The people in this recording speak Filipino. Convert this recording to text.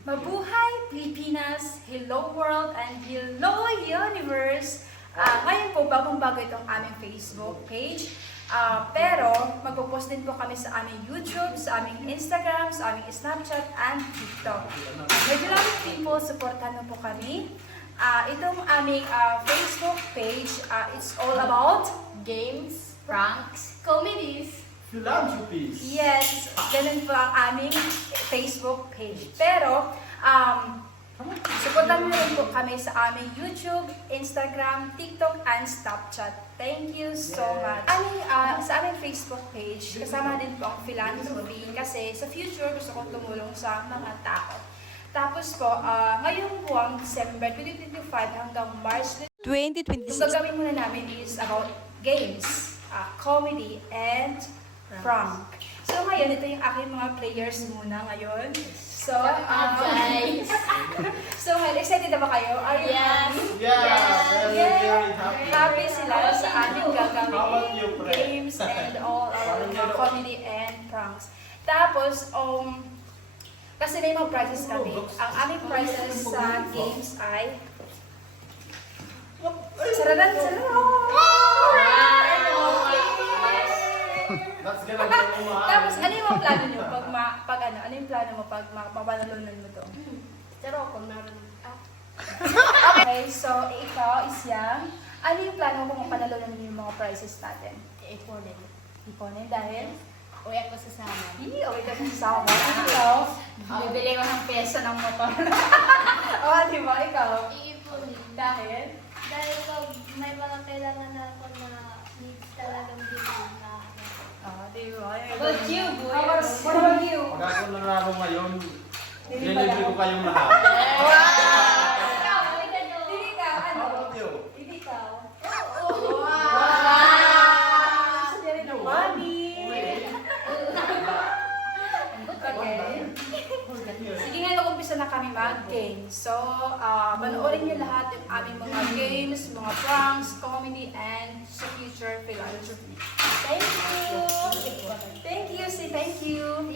Mabuhay Pilipinas, hello world, and hello universe! Ngayon po, bagong-bago itong aming Facebook page. Pero magpo-post din po kami sa aming YouTube, sa aming Instagram, sa aming Snapchat, and TikTok. Medyo lang people, supportan po kami. Itong aming Facebook page, it's all about Games, pranks, comedies. Philanthropies. yes, ganun po ang aming Facebook page. Pero, supportan nyo rin po kami sa aming YouTube, Instagram, TikTok, and Snapchat. Thank you so much. Sa aming Facebook page, kasama din po ang philanthropy kasi sa future gusto kong tumulong sa mga tao. Tapos po, ngayon po ang December 2025 hanggang March 2026. Yung gagawin muna namin is about games, comedy, and prank. So ngayon, ito yung aking mga players muna ngayon. So, Guys. so ngayon, excited na ba kayo? Are you Yes. happy? Very happy. Happy sila sa ating How about you, gagawin Fred? games and all our comedy and pranks. Tapos, kasi may mga prizes kami. Ang aming prizes sa games ay sararan. That's gonna be Tapos, ano yung mga plano nyo ano yung plano mo pag mapapanalunan mo to? Pero ako meron. Okay, so ikaw is yang. Ano yung plano mo kung mapanalunan mo yung mga prizes natin? Iponin. Iponin dahil? Uwi ako sasama. Hindi, okay ka sa sama. Ikaw? Bibili ko ng pyesa ng motor. Di ba? Ikaw? Iipunin. Dahil? Dahil pag may mga kailangan na ako na needs talagang bilhin na Di ba? About you, boy. What about you? Pag ako nanalo ngayon, Hindi nililibre ko kayong lahat. Hindi ka, ano? How about you? Hindi ka. Wow! Gusto niya rin ng money. Okay. Sige nga, nag-umpisa na kami mag-games. So, panoorin niyo lahat yung aming mga games, mga pranks, comedy, and sa future philanthropy. Thank you! Thank you! Say thank you!